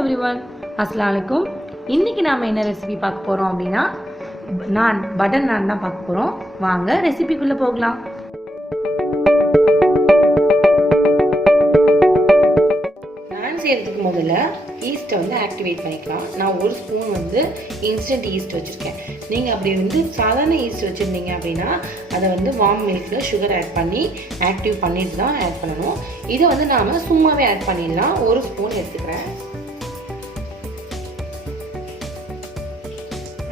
Everyone, அஸ்ஸலாமு அலைக்கும். இன்றைக்கி நாம் என்ன ரெசிபி பார்க்க போகிறோம் அப்படின்னா பட்டர் நான் தான் பார்க்க போகிறோம். வாங்க ரெசிபிக்குள்ளே போகலாம். நான் செய்கிறதுக்கு முதல்ல ஈஸ்ட்டை ஆக்டிவேட் பண்ணிக்கலாம். நான் ஒரு ஸ்பூன் இன்ஸ்டன்ட் ஈஸ்ட் வச்சுருக்கேன். நீங்கள் அப்படி சாதாரண ஈஸ்ட் வச்சுருந்தீங்க அப்படின்னா அதை வார்ம் மில்கில் சுகர் ஆட் பண்ணி ஆக்டிவ் பண்ணிட்டு தான் ஆட் பண்ணணும். இதை நாம் சும்மாவே ஆட் பண்ணிடலாம். ஒரு ஸ்பூன் எடுத்துக்கிறேன்.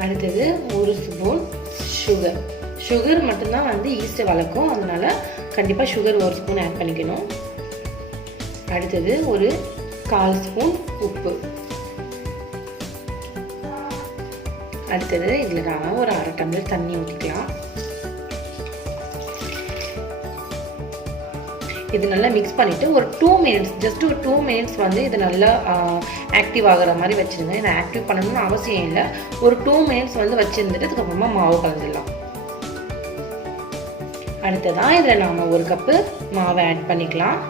அடுத்தது ஒரு ஸ்பூன் சுகர் மட்டும்தான் ஈஸ்ட்டை வளர்க்கும். அதனால கண்டிப்பாக சுகர் ஒரு ஸ்பூன் ஆட் பண்ணிக்கணும். அடுத்தது ஒரு 1/4 ஸ்பூன் உப்பு. அடுத்தது இதில் நாம் ஒரு 1/2 டம்ளர் தண்ணி ஊற்றிக்கலாம். இது நல்லா மிக்ஸ் பண்ணிவிட்டு ஒரு 2 மினிட்ஸ், ஜஸ்ட் ஒரு 2 மினிட்ஸ் இது நல்லா ஆக்டிவ் ஆகிற மாதிரி வச்சுருங்க. இதை ஆக்டிவ் பண்ணணும்னு அவசியம் இல்லை. ஒரு 2 மினிட்ஸ் வச்சுருந்துட்டு அதுக்கப்புறமா மாவு கலந்துடலாம். அடுத்ததான் இதில் நாம் 1 கப்பு மாவை ஆட் பண்ணிக்கலாம்.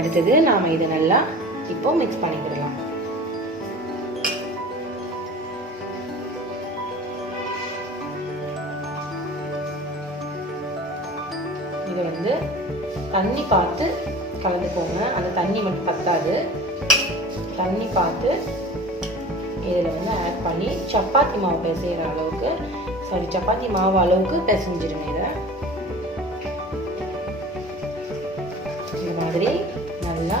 அடுத்தது நாம் இதை நல்லா இப்போ மிக்ஸ் பண்ணிக்கிடலாம். இது தண்ணி பார்த்து கலந்துக்கோங்க. அந்த தண்ணி மட்டும் பத்தாது. தண்ணி பார்த்து இதில் ஆட் பண்ணி சப்பாத்தி மாவு பிசைகிற அளவுக்கு, சப்பாத்தி மாவு அளவுக்கு பிசைஞ்சிருங்க. இந்த மாதிரி நல்லா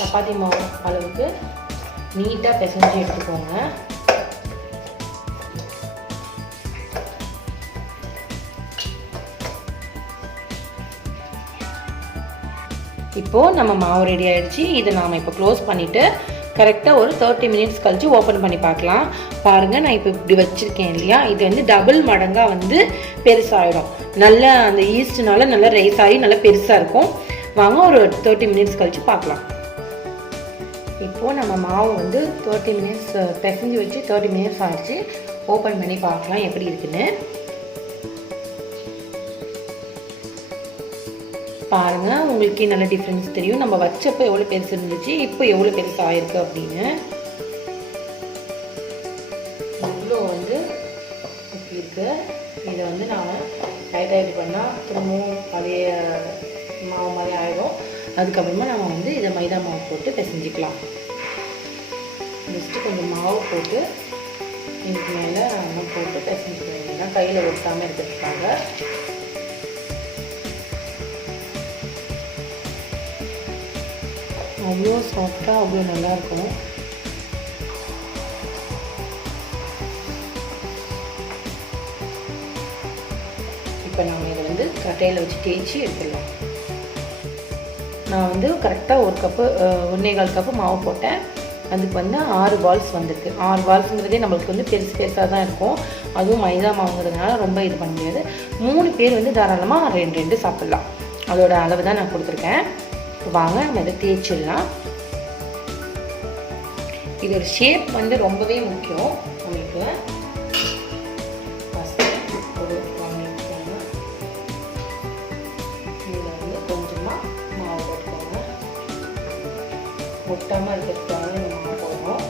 சப்பாத்தி மாவு அளவுக்கு நீட்டாக பிசைஞ்சு எடுத்துக்கோங்க. இப்போது நம்ம மாவு ரெடி ஆகிடுச்சு. இதை நாம் இப்போ க்ளோஸ் பண்ணிவிட்டு கரெக்டாக ஒரு 30 மினிட்ஸ் கழித்து ஓப்பன் பண்ணி பார்க்கலாம். பாருங்கள், நான் இப்போ இப்படி வச்சுருக்கேன் இல்லையா, இது டபுள் மடங்காக பெருசாகிடும். நல்லா அந்த ஈஸ்ட்னால நல்லா ரைஸ் ஆகி நல்லா பெருசாக இருக்கும். வாங்க ஒரு 30 மினிட்ஸ் கழித்து பார்க்கலாம். இப்போது நம்ம மாவு 30 மினிட்ஸ் பிசைஞ்சு வச்சு 30 மினிட்ஸ் ஆகிடுச்சு. ஓப்பன் பண்ணி பார்க்கலாம் எப்படி இருக்குன்னு. பாருங்கள், உங்களுக்கே நல்ல டிஃப்ரென்ஸ் தெரியும். நம்ம வச்சப்போ எவ்வளோ பெருசு இருந்துச்சு, இப்போ எவ்வளோ பெருசு ஆயிருக்கு அப்படின்னு. இவ்வளோ இப்படி இருக்கு. இதை நான் லைட்டாக இது பண்ணால் திரும்பவும் பழைய மாவு மாதிரி ஆகிடும். அதுக்கப்புறமா நம்ம இதை மைதா மாவு போட்டு பிசைஞ்சிக்கலாம். ஜஸ்ட்டு கொஞ்சம் மாவு போட்டு இதுக்கு மேலே நம்ம போட்டு பிசைஞ்சிக்கலாம், கையில் ஒட்டாமல் இருக்கிறதுக்காக. அவ்வளோ சாஃப்டாக அவ்வளோ நல்லாயிருக்கும். இப்போ நம்ம இதை கட்டையில் வச்சு தேய்ச்சி எடுத்துடலாம். நான் கரெக்டாக 1 கப்பு 1.25 கப்பு மாவு போட்டேன். அதுக்கு 6 பால்ஸ் வந்திருக்கு. 6 பால்ஸுங்கிறதே நம்மளுக்கு பெருசு பெருசாக தான் இருக்கும். அதுவும் மைதா மாவுங்கிறதுனால ரொம்ப இது பண்ண முடியாது. 3 பேர் தாராளமாக 2 சாப்பிட்லாம். அதோட அளவு தான் நான் கொடுத்துருக்கேன். வாங்க நம்ம இதை தேய்ச்சிடலாம். இதோட ஷேப் ரொம்பவே முக்கியம் நமக்கு. இதில் கொஞ்சமாக மாவு போட்டுக்கோங்க. ஒட்டாமல் இருக்கிறதுக்காக இந்த மாவு போடுறோம்.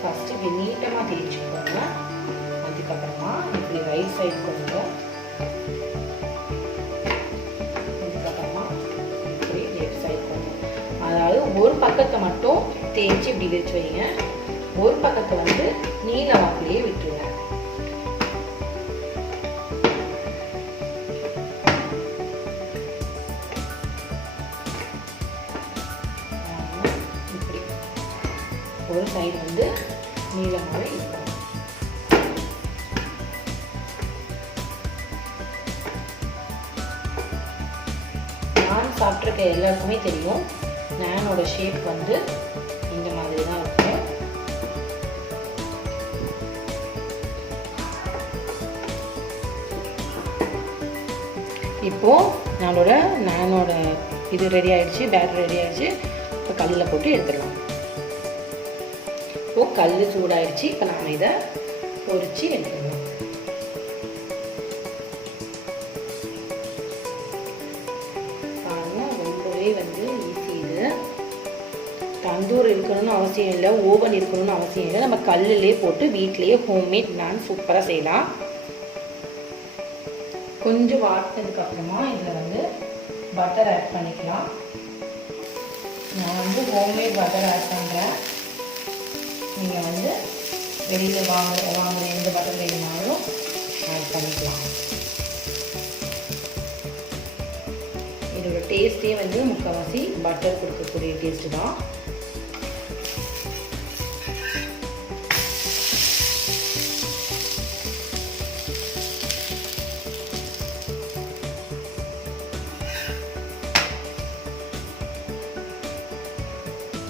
ஃபஸ்ட்டு இப்படி நீட்டமாக தேய்ச்சிக்கோங்க. அதுக்கப்புறமா இப்படி ரைட் சைடு கொஞ்சம், இதுக்கப்புறமா இப்படி லெஃப்ட் சைடு கொஞ்சம். அதாவது ஒரு பக்கத்தை மட்டும் தேய்ச்சி இப்படி வச்சு வைங்க. ஒரு பக்கத்தை நீல வாக்கிலேயே விட்டுருங்க. இப்படி ஒரு சைடு நீளமாக இருக்கும். நான் சாப்பிட்ருக்க எல்லாருக்குமே தெரியும், நானோட ஷேப் இந்த மாதிரி தான் இருக்கும். இப்போது நானோட இது ரெடி ஆகிடுச்சு, பேட்டர் ரெடி ஆகிடுச்சு. இப்போ கல்லில் போட்டு எடுத்துடலாம். இப்போ கல் சூடாயிடுச்சு. இப்போ நாம் இதை பொரிச்சு எடுத்துடலாம். பாருங்க, ரொம்பவே ஈஸி. இது தந்தூர் இருக்கணும்னு அவசியம் இல்லை, ஓவன் இருக்கணும்னு அவசியம் இல்லை. நம்ம கல்லிலே போட்டு வீட்டிலேயே ஹோம்மேட் நான் சூப்பராக செய்யலாம். கொஞ்சம் வாட்டினதுக்கு அப்புறமா இதில் பட்டர் ஆட் பண்ணிக்கலாம். நான் ஹோம்மேட் பட்டர் ஆட் பண்ணுறேன். நீங்கள் வெளியில் வாங்குற எந்த பட்டர் வேணுமாலும் ஆட் பண்ணிக்கலாம். இதோட டேஸ்ட்டே முக்கால்வாசி பட்டர் கொடுக்கக்கூடிய டேஸ்ட்டு தான்.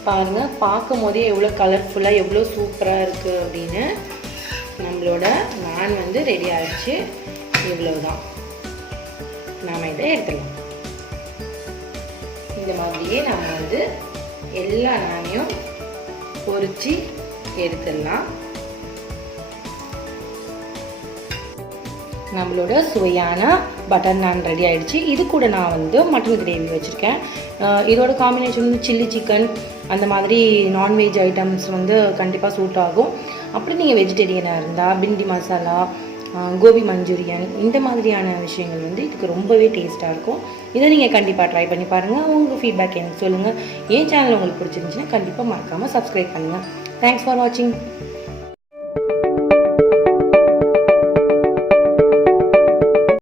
பாருங்க, பார்க்கும் போதே எவ்வளோ கலர்ஃபுல்லாக எவ்வளோ சூப்பராக இருக்குது அப்படின்னு. நம்மளோட நான் ரெடி ஆகிடுச்சு. இவ்வளோதான். நாம் இதை எடுத்துடலாம். இந்த மாதிரியே நம்ம எல்லா நானையும் பொரிச்சு எடுத்துடலாம். நம்மளோட சுவையான பட்டர் நான் ரெடி ஆகிடுச்சு. இது கூட நான் மட்டன் கிரேவி வச்சுருக்கேன். இதோட காம்பினேஷன் சில்லி சிக்கன் அந்த மாதிரி நான்வெஜ் ஐட்டம்ஸ் கண்டிப்பாக சூட் ஆகும். அப்படி நீங்கள் வெஜிடேரியனாக இருந்தால் பிண்டி மசாலா, கோபி மஞ்சூரியன் இந்த மாதிரியான விஷயங்கள் இதுக்கு ரொம்பவே டேஸ்ட்டாக இருக்கும். இதை நீங்கள் கண்டிப்பாக ட்ரை பண்ணி பாருங்கள். உங்கள் ஃபீட்பேக் எனக்கு சொல்லுங்கள். என் சேனல் உங்களுக்கு பிடிச்சிருந்துச்சுன்னா கண்டிப்பாக மறக்காமல் சப்ஸ்கிரைப் பண்ணுங்கள். தேங்க்ஸ் ஃபார் வாட்சிங்.